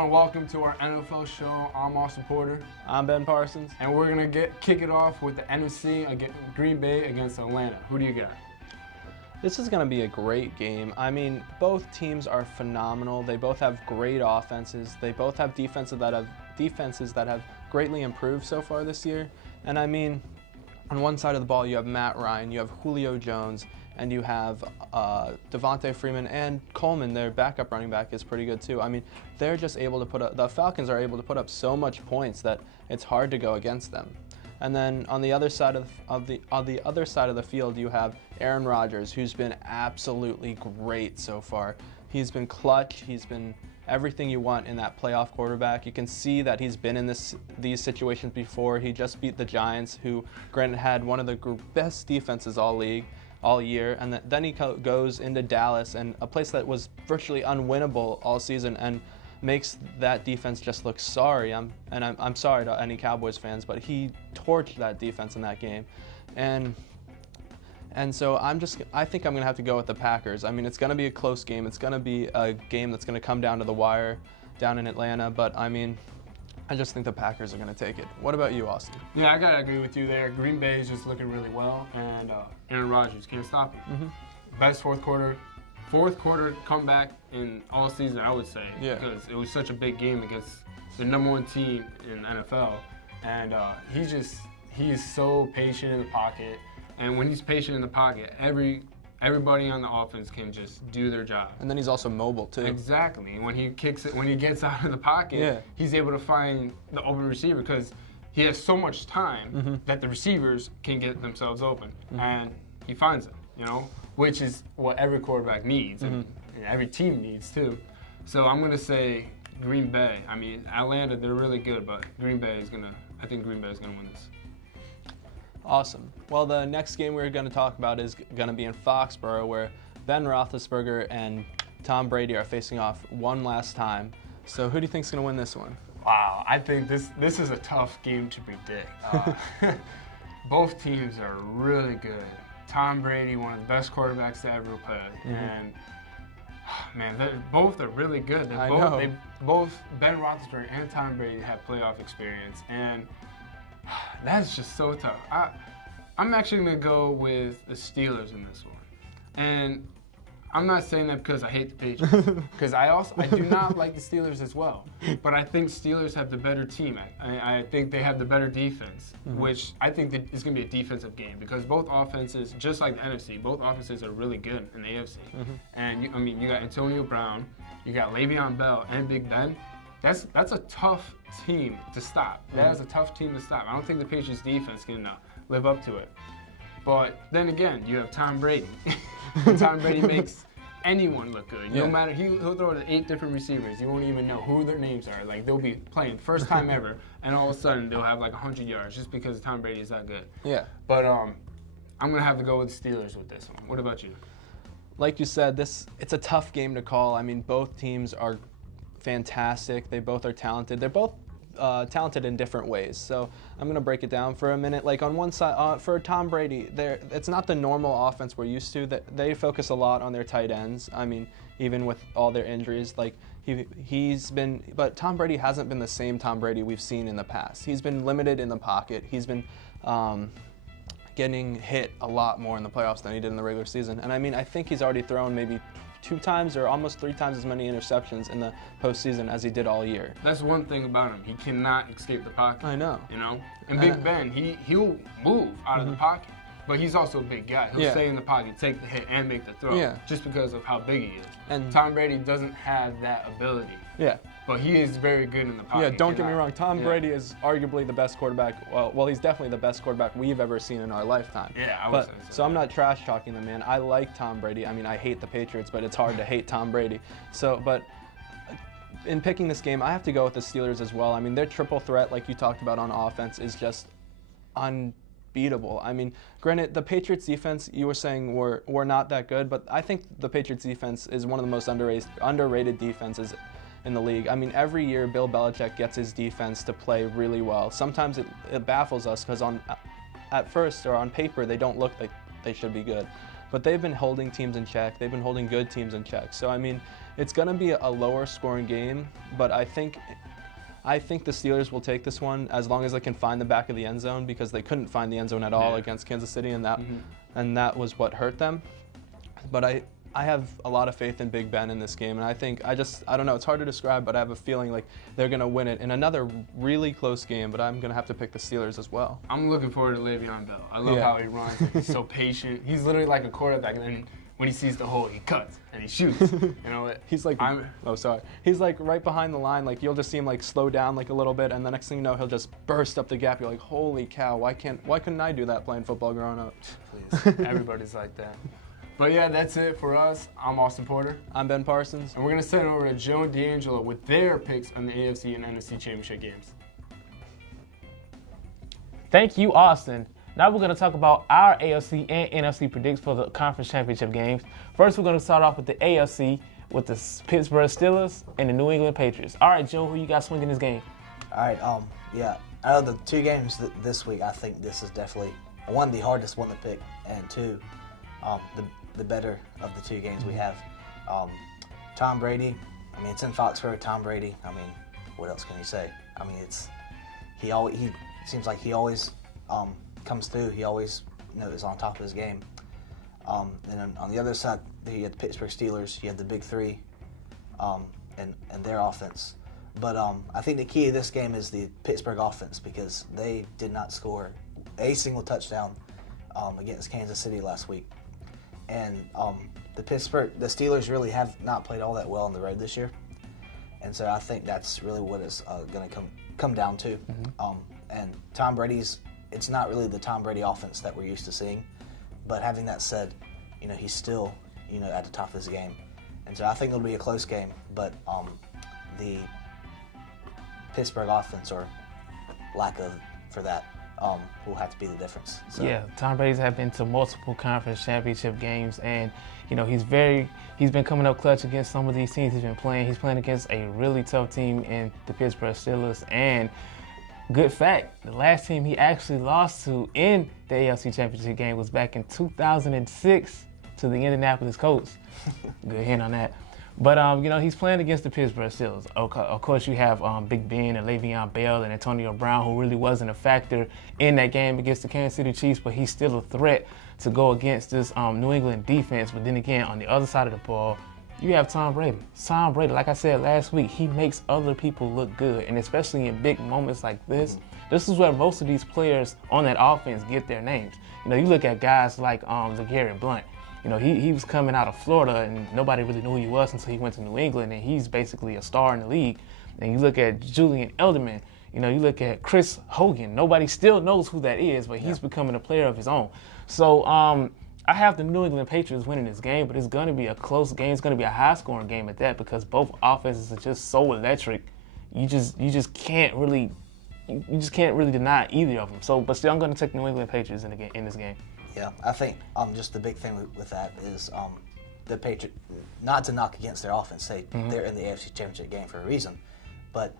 everyone, welcome to our NFL show. I'm Austin Porter. I'm Ben Parsons. And we're going to kick it off with the NFC against Green Bay against Atlanta. Who do you got? This is going to be a great game. I mean, both teams are phenomenal. They both have great offenses. They both have defenses that have greatly improved so far this year. And I mean, on one side of the ball, you have Matt Ryan, you have Julio Jones, and you have Devontae Freeman and Coleman, their backup running back, is pretty good too. I mean, they're just able to put up, the Falcons are able to put up so much points that it's hard to go against them. And then on the other side of the field, you have Aaron Rodgers, who's been absolutely great so far. He's been clutch. He's been everything you want in that playoff quarterback. You can see that he's been in these situations before. He just beat the Giants, who granted had one of the best defenses all year, and then he goes into Dallas, and a place that was virtually unwinnable all season, and makes that defense just look sorry. I'm sorry to any Cowboys fans, but he torched that defense in that game, and so I think I'm gonna have to go with the Packers. I mean, it's gonna be a close game. It's gonna be a game that's gonna come down to the wire down in Atlanta, but I mean, I just think the Packers are going to take it. What about you, Austin? Yeah, I got to agree with you there. Green Bay is just looking really well, and Aaron Rodgers can't stop it. Mm-hmm. Best fourth quarter comeback in all season, I would say, because it was such a big game against the #1 team in the NFL, and he is so patient in the pocket, and when he's patient in the pocket, everybody on the offense can just do their job. And then he's also mobile too. Exactly. When he gets out of the pocket, he's able to find the open receiver because he has so much time that the receivers can get themselves open, and he finds them. Which is what every quarterback needs, and every team needs too. So I'm gonna say Green Bay. I mean, Atlanta, they're really good, but I think Green Bay is gonna win this. Awesome. Well, the next game we're going to talk about is going to be in Foxborough, where Ben Roethlisberger and Tom Brady are facing off one last time. So who do you think is going to win this one? Wow, I think this is a tough game to predict. Both teams are really good. Tom Brady, one of the best quarterbacks to ever play, and man, both are really good. Both Ben Roethlisberger and Tom Brady have playoff experience, and that's just so tough. I'm actually going to go with the Steelers in this one. And I'm not saying that because I hate the Patriots, because I do not like the Steelers as well. But I think Steelers have the better team. I think they have the better defense, which I think that it's going to be a defensive game, because both offenses, just like the NFC, both offenses are really good in the AFC. And you got Antonio Brown, you got Le'Veon Bell, and Big Ben. That's a tough team to stop. That is a tough team to stop. I don't think the Patriots defense can live up to it. But then again, you have Tom Brady. Tom Brady makes anyone look good. No matter, he'll throw to 8 different receivers. You won't even know who their names are. Like, they'll be playing first time ever, and all of a sudden they'll have like 100 yards just because Tom Brady is that good. Yeah. But I'm gonna have to go with the Steelers with this one. What about you? Like you said, it's a tough game to call. I mean, both teams are fantastic. They both are talented. They're both talented in different ways. So I'm going to break it down for a minute. Like on one side, for Tom Brady, it's not the normal offense we're used to. That they focus a lot on their tight ends. I mean, even with all their injuries, like but Tom Brady hasn't been the same Tom Brady we've seen in the past. He's been limited in the pocket. He's been getting hit a lot more in the playoffs than he did in the regular season. And I mean, I think he's already thrown maybe 2 times or almost 3 times as many interceptions in the postseason as he did all year. That's one thing about him. He cannot escape the pocket. I know. And Big Ben, he'll move out of the pocket, but he's also a big guy. He'll stay in the pocket, take the hit, and make the throw just because of how big he is. And Tom Brady doesn't have that ability. Yeah. But he is very good in the pocket. Yeah, don't get me wrong. Tom Brady is arguably the best quarterback. Well, he's definitely the best quarterback we've ever seen in our lifetime. Yeah, I would say so. So I'm not trash talking the man. I like Tom Brady. I mean, I hate the Patriots, but it's hard to hate Tom Brady. But in picking this game, I have to go with the Steelers as well. I mean, their triple threat, like you talked about on offense, is just unbeatable. I mean, granted, the Patriots defense, you were saying, were not that good, but I think the Patriots defense is one of the most underrated defenses in the league. I mean, every year Bill Belichick gets his defense to play really well. Sometimes it baffles us because at first or on paper they don't look like they should be good. but they've been holding teams in check. They've been holding good teams in check. So, I mean, it's going to be a lower scoring game, but I think the Steelers will take this one as long as they can find the back of the end zone, because they couldn't find the end zone at all against Kansas City, and that was what hurt them. But I have a lot of faith in Big Ben in this game, and I don't know, it's hard to describe, but I have a feeling like they're going to win it in another really close game, but I'm going to have to pick the Steelers as well. I'm looking forward to Le'Veon Bell. I love how he runs. He's so patient. He's literally like a quarterback, and then when he sees the hole, he cuts and he shoots. You know, he's like, he's like right behind the line. Like, you'll just see him like slow down like a little bit, and the next thing you know, he'll just burst up the gap. You're like, holy cow, why couldn't I do that playing football growing up? Please, everybody's like that. But yeah, that's it for us. I'm Austin Porter. I'm Ben Parsons. And we're going to send it over to Joe and D'Angelo with their picks on the AFC and NFC Championship games. Thank you, Austin. Now we're going to talk about our AFC and NFC predicts for the conference championship games. First, we're going to start off with the AFC with the Pittsburgh Steelers and the New England Patriots. All right, Joe, who you got swinging this game? All right, out of the two games this week, I think this is definitely one, the hardest one to pick, and two, the better of the two games we have. Tom Brady, I mean, it's in Foxborough. Tom Brady, I mean, what else can you say? I mean, he seems like he always comes through. He always is on top of his game. And then on the other side, you had the Pittsburgh Steelers. You had the Big Three, and their offense. But I think the key to this game is the Pittsburgh offense, because they did not score a single touchdown against Kansas City last week. And the Steelers really have not played all that well on the road this year. And so I think that's really what it's going to come down to. And Tom Brady's, it's not really the Tom Brady offense that we're used to seeing. But having that said, he's still, at the top of his game. And so I think it'll be a close game, but the Pittsburgh offense, or lack of for that, will have to be the difference. So. Yeah, Tom Brady's have been to multiple conference championship games, and he's been coming up clutch against some of these teams he's been playing. He's playing against a really tough team in the Pittsburgh Steelers, and good fact, the last team he actually lost to in the AFC Championship game was back in 2006 to the Indianapolis Colts. Good hint on that. But, he's playing against the Pittsburgh Steelers. Of course, you have Big Ben and Le'Veon Bell and Antonio Brown, who really wasn't a factor in that game against the Kansas City Chiefs, but he's still a threat to go against this New England defense. But then again, on the other side of the ball, you have Tom Brady. Tom Brady, like I said last week, he makes other people look good, and especially in big moments like this, this is where most of these players on that offense get their names. You look at guys like LeGarrette Blount. He was coming out of Florida, and nobody really knew who he was until he went to New England, and he's basically a star in the league. And you look at Julian Edelman, you look at Chris Hogan. Nobody still knows who that is, but he's becoming a player of his own. So I have the New England Patriots winning this game, but it's going to be a close game. It's going to be a high-scoring game at that, because both offenses are just so electric. You just can't really deny either of them. So, but still, I'm going to take the New England Patriots in this game. Yeah, I think just the big thing with that is the Patriots, not to knock against their offense, they're in the AFC Championship game for a reason, but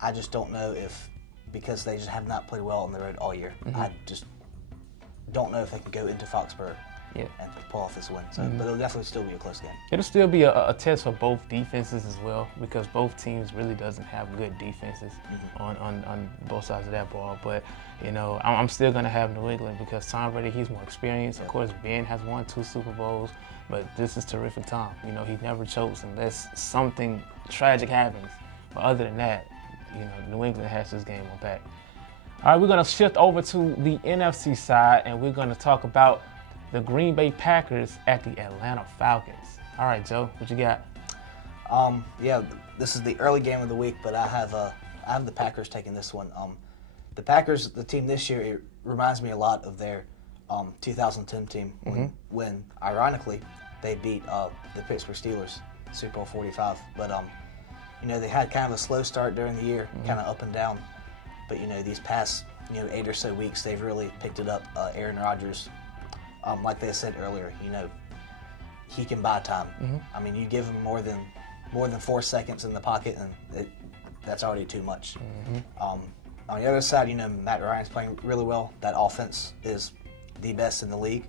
I just don't know if, because they just have not played well on the road all year, I just don't know if they can go into Foxborough and pull off this win. So, but it'll definitely still be a close game. It'll still be a test for both defenses as well, because both teams really doesn't have good defenses on both sides of that ball. But I'm still gonna have New England, because Tom Brady, he's more experienced. Of course, Ben has won 2 Super Bowls, but this is terrific Tom. He never chokes unless something tragic happens. But other than that, New England has this game on pat. All right, we're gonna shift over to the NFC side, and we're gonna talk about the Green Bay Packers at the Atlanta Falcons. All right, Joe, what you got? This is the early game of the week, but I have the Packers taking this one. The Packers, the team this year, it reminds me a lot of their 2010 team when ironically, they beat the Pittsburgh Steelers, Super Bowl 45. But they had kind of a slow start during the year, kind of up and down. But these past 8 or so weeks, they've really picked it up. Aaron Rodgers. Like they said earlier, he can buy time. I mean, you give him more than 4 seconds in the pocket, and that's already too much. On the other side, Matt Ryan's playing really well. That offense is the best in the league.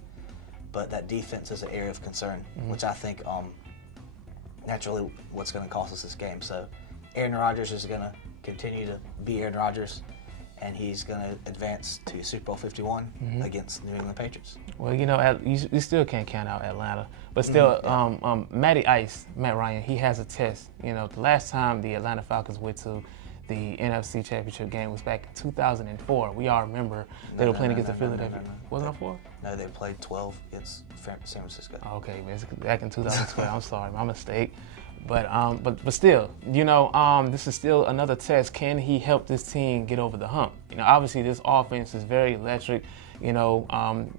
but that defense is an area of concern, which I think naturally what's going to cost us this game. So Aaron Rodgers is going to continue to be Aaron Rodgers, and he's going to advance to Super Bowl 51 against New England Patriots. Well, you know, you still can't count out Atlanta, but still, Matt Ryan, he has a test. You know, the last time the Atlanta Falcons went to the NFC Championship game was back in 2004. We all remember they were playing against the Philadelphia. Wasn't it 4? No, they played 12 against San Francisco. Okay, man, back in 2012. I'm sorry, my mistake. But still, you know, this is still another test. Can he help this team get over the hump? You know, obviously this offense is very electric. You know,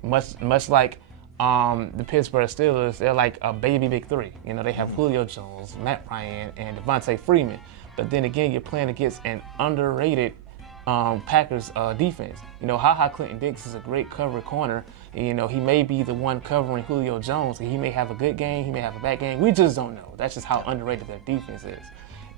much like the Pittsburgh Steelers, they're like a baby big three. You know, they have Julio Jones, Matt Ryan, and Devontae Freeman. But then again, you're playing against an underrated Packers defense. You know, HaHa Clinton-Dix is a great cover corner. And, you know, he may be the one covering Julio Jones. And he may have a good game, he may have a bad game. We just don't know. That's just how underrated their defense is.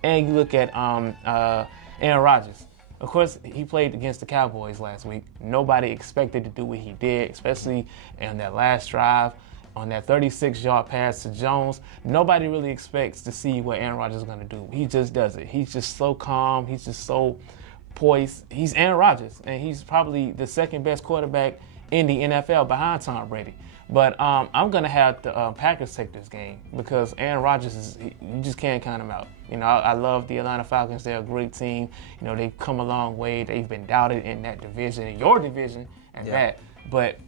And you look at Aaron Rodgers. Of course, he played against the Cowboys last week. Nobody expected to do what he did, especially in that last drive. On that 36-yard pass to Jones, nobody really expects to see what Aaron Rodgers is going to do. He just does it. He's just so calm. He's just so poised. He's Aaron Rodgers, and he's probably the second best quarterback in the NFL behind Tom Brady. But I'm going to have the Packers take this game because Aaron Rodgers, you just can't count him out. You know, I love the Atlanta Falcons. They're a great team. You know, they've come a long way. They've been doubted in that division, in your division, and that. But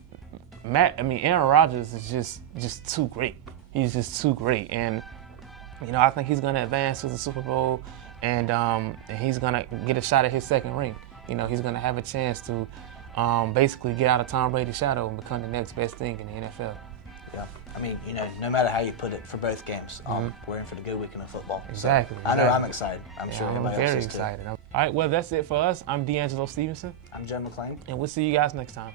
Aaron Rodgers is just too great. He's just too great, and you know I think he's going to advance to the Super Bowl, and he's going to get a shot at his second ring. You know, he's going to have a chance to basically get out of Tom Brady's shadow and become the next best thing in the NFL. Yeah, I mean, you know, no matter how you put it, for both games, we're in for the good weekend of football. Exactly. So I know I'm excited. I'm sure everybody else is too. I'm very excited. All right, well, that's it for us. I'm D'Angelo Stevenson. I'm Joe McLean. And we'll see you guys next time.